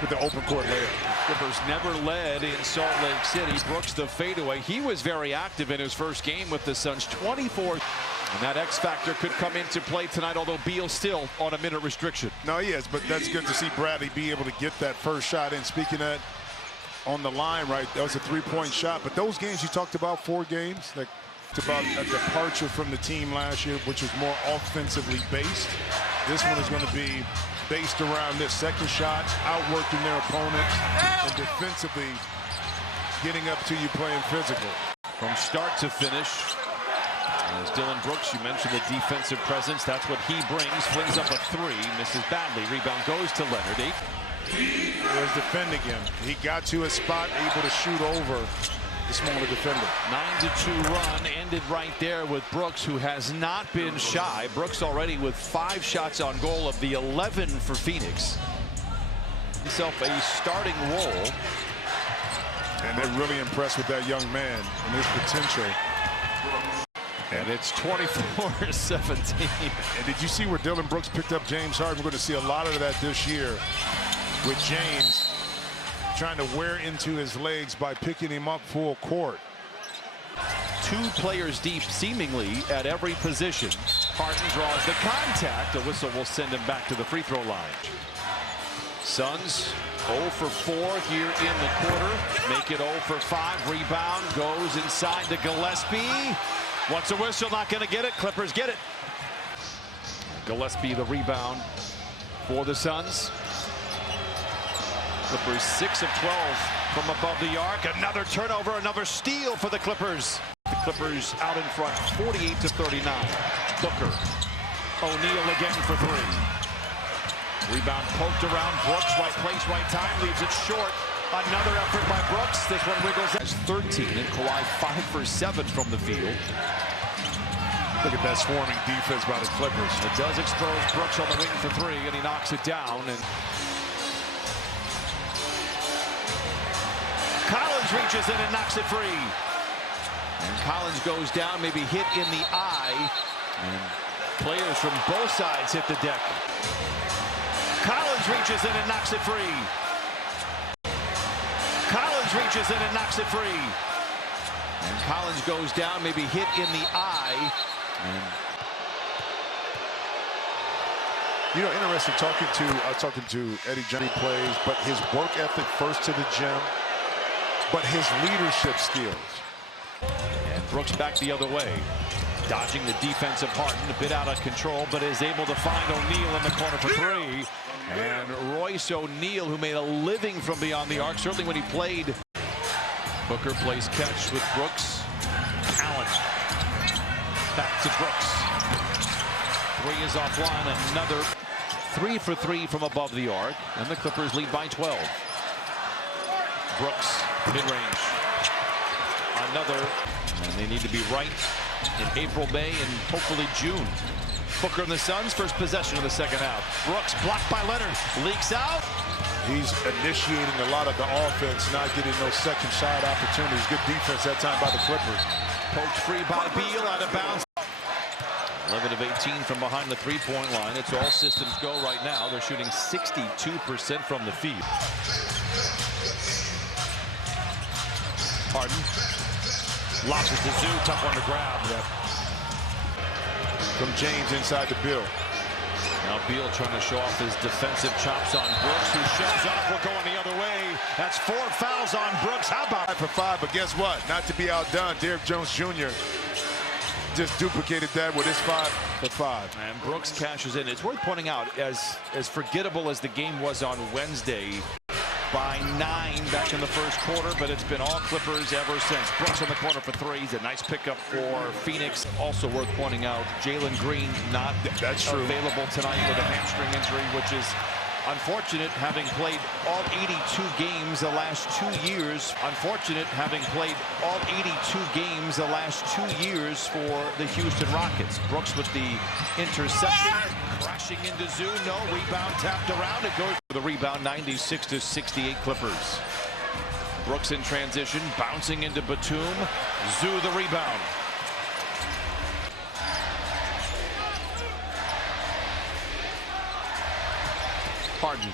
with the open court layup. Clippers never led in Salt Lake City. Brooks the fadeaway. He was very active in his first game with the Suns. 24. And that X factor could come into play tonight, although Beal's still on a minute restriction. No, he is, but that's good to see Bradley be able to get that first shot in. Speaking of that, on the line, right, that was a three-point shot. But those games you talked about, 4 games, like it's about a departure from the team last year, which was more offensively based. This one is going to be based around this second shot, outworking their opponents, and defensively getting up to you playing physical. From start to finish. As Dillon Brooks, you mentioned the defensive presence. That's what he brings. Flings up a 3, misses badly. Rebound goes to Leonard. Was defending him. He got to a spot, able to shoot over the smaller defender. 9-2 run ended right there with Brooks, who has not been shy. Brooks already with 5 shots on goal of the 11 for Phoenix. Himself a starting role. And they're really impressed with that young man and his potential. And it's 24-17. And did you see where Dillon Brooks picked up James Harden? We're going to see a lot of that this year with James trying to wear into his legs by picking him up full court. 2 players deep, seemingly at every position. Harden draws the contact. A whistle will send him back to the free throw line. Suns 0 for 4 here in the quarter. Make it 0 for 5. Rebound goes inside to Gillespie. Wants a whistle, not going to get it. Clippers get it. Gillespie the rebound for the Suns. Clippers 6 of 12 from above the arc. Another turnover, another steal for the Clippers. The Clippers out in front, 48-39. Booker. O'Neal again for 3. Rebound poked around. Brooks, right place, right time. Leaves it short. Another effort by Brooks. This one wiggles. That's 13, and Kawhi 5 for 7 from the field. Look at that swarming defense by the Clippers. It does expose Brooks on the wing for 3, and he knocks it down. And Collins reaches in and knocks it free. And Collins goes down, maybe hit in the eye. And players from both sides hit the deck. Collins reaches in and knocks it free. Collins reaches in and knocks it free. And Collins goes down, maybe hit in the eye. And you know, interesting talking to Eddie Johnny plays, but his work ethic first to the gym, but his leadership skills. And Brooks back the other way. Dodging the defensive Harden, a bit out of control, but is able to find O'Neal in the corner for 3. And Royce O'Neal, who made a living from beyond the arc, certainly when he played. Booker plays catch with Brooks. Allen. Back to Brooks. 3 is offline. Another 3 for 3 from above the arc. And the Clippers lead by 12. Brooks, mid-range. Another. And they need to be right in April, May, and hopefully June. Booker and the Suns, first possession of the second half. Brooks blocked by Leonard, leaks out. He's initiating a lot of the offense, not getting those second shot opportunities. Good defense that time by the Clippers. Poked free by Beal, out of bounds. 11 of 18 from behind the three-point line. It's all systems go right now. They're shooting 62% from the field. Harden. Lobs it to Zoo, tough one to grab. From James inside the Beal. Now Beal trying to show off his defensive chops on Brooks, who shoves off. We're going the other way. That's 4 fouls on Brooks. How about 5 for 5, but guess what? Not to be outdone, Derrick Jones Jr. just duplicated that with his 5 for 5. And Brooks cashes in. It's worth pointing out, as forgettable as the game was on Wednesday, by 9 back in the first quarter, but it's been all Clippers ever since. Brooks on the corner for 3. A nice pickup for Phoenix. Also worth pointing out, Jalen Green not available tonight with a hamstring injury, which is unfortunate, having played all 82 games the last 2 years. Unfortunate, having played all 82 games the last 2 years for the Houston Rockets. Brooks with the interception. Crashing into Zoo. No rebound, tapped around. It goes for the rebound. 96-68 Clippers. Brooks in transition, bouncing into Batum. Zoo the rebound. Harden.